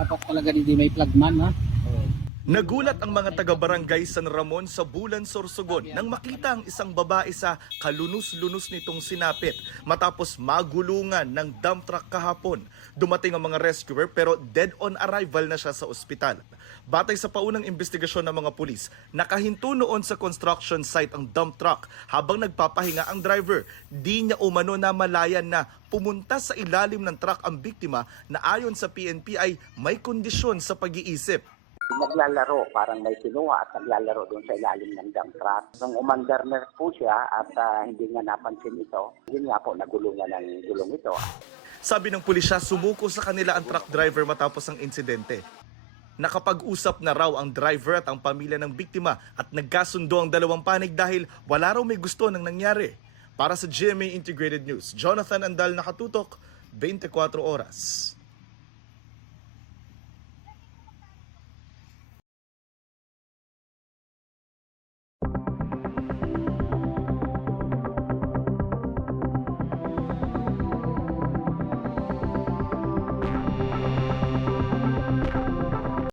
Dapat talaga hindi may flagman, ha? Nagulat ang mga taga-barangay San Ramon sa Bulan, Sorsogon nang makita ang isang babae sa kalunos-lunos nitong sinapit matapos magulungan ng dump truck kahapon. Dumating ang mga rescuer pero dead on arrival na siya sa ospital. Batay sa paunang investigasyon ng mga pulis, nakahinto noon sa construction site ang dump truck habang nagpapahinga ang driver. Di niya umano na malayan na pumunta sa ilalim ng truck ang biktima na ayon sa PNP ay may kondisyon sa pag-iisip. Naglalaro, parang may kinuha at naglalaro doon sa ilalim ng dump truck. Nung umandar na po siya at hindi nga napansin ito, yun nga po nagulungan ng gulong ito. Sabi ng pulisya, sumuko sa kanila ang truck driver matapos ang insidente. Nakapag-usap na raw ang driver at ang pamilya ng biktima at nagkasundo ang dalawang panig dahil wala raw may gusto ng nangyari. Para sa GMA Integrated News, Jonathan Andal, nakatutok, 24 oras.